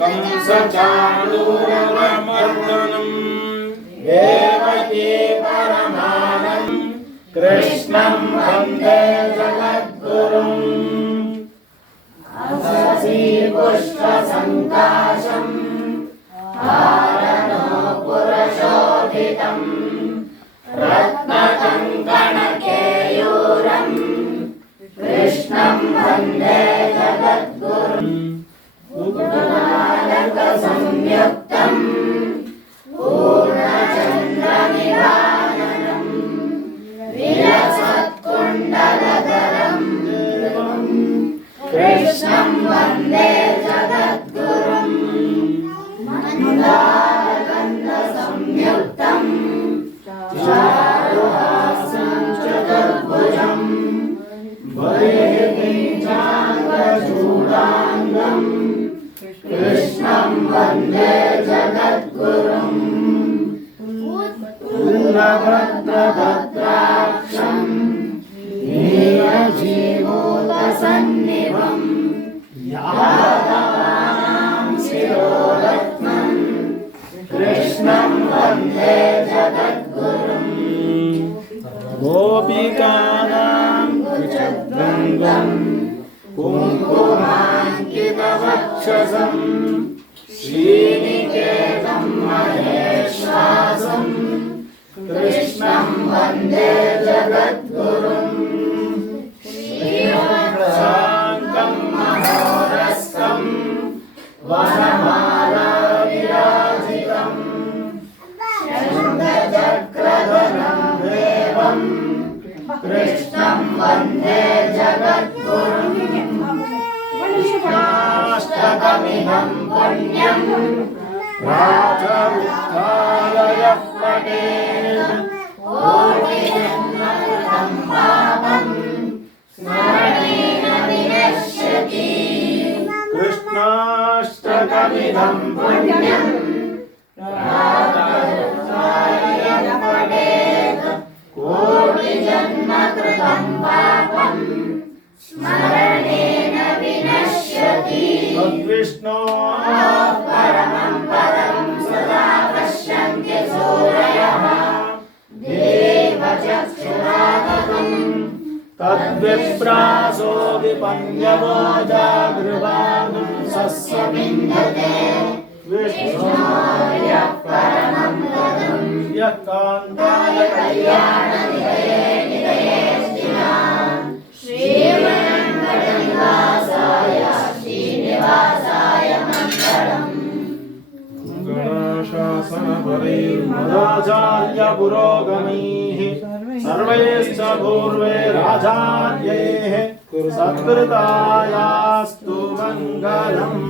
कंसचाणूरमर्दनम् देवकी परमानन्दं कृष्णं वन्दे जगद्गुरुम् पुष्पसङ्काशम् हारणो पुरशोभितम् रत्नकङ्कणकेयूरम् कृष्णं वन्दे जगद्गुरुम् संयुक्तम् पूर्णचन्द्रनिभाननम् विलसत्कुण्डलधरम् कृष्णं वन्दे जगद्गुरुम् मन्दारगन्धसंयुक्तम् चारुहासं चतुर्भुजम् वैदिकचूडाङ्गम् कृष्णं वन्दे जगद्गुरुम् तुङ्गभद्रभद्राक्षम् नीलजीमूतसन्निभम् यादवानां शिरोरत्नम् कृष्णं वन्दे जगद्गुरुम् गोपिकानां कुचद्वन्द्वम् कुङ्कुमाङ्कितवक्षसं श्रीनिकेतं महेश्वासं कृष्णं वन्दे जगद्गुरुम् श्रीशान्तं मनोरस्तं वनमाला विराजितं शङ्खचक्रधरं देवं कृष्णं वन्दे जगद्गुरुम् अष्टकमिदं पुण्यं राजरुद्धाय पठेत् कोटिजन्मकृतं पापं स्मरणेन विनश्यति कृष्णाष्टकमिदं पुण्यं राजरुद्धाय पठेत् कोटिजन्मकृतं पापं स्मरणेन विनश्यति तद्विष्णो परमं पदं सदा पश्यन्ति सूरयः देवचक्षुरागतम् तद्विप्रासो विपन्यवो जागृवागुं सस्यमिन्धते विष्णोर्य परमं पदं यः कान्ताय कल्याणनिधये निधये श्रीवेङ्कटनिवासाय श्रीनिवासाय मङ्गलम् गणाशासनपरैर्मदाचार्य पुरोगमैः सर्वैश्च पूर्वैराचार्यैः सत्कृतायास्तु मङ्गलम्।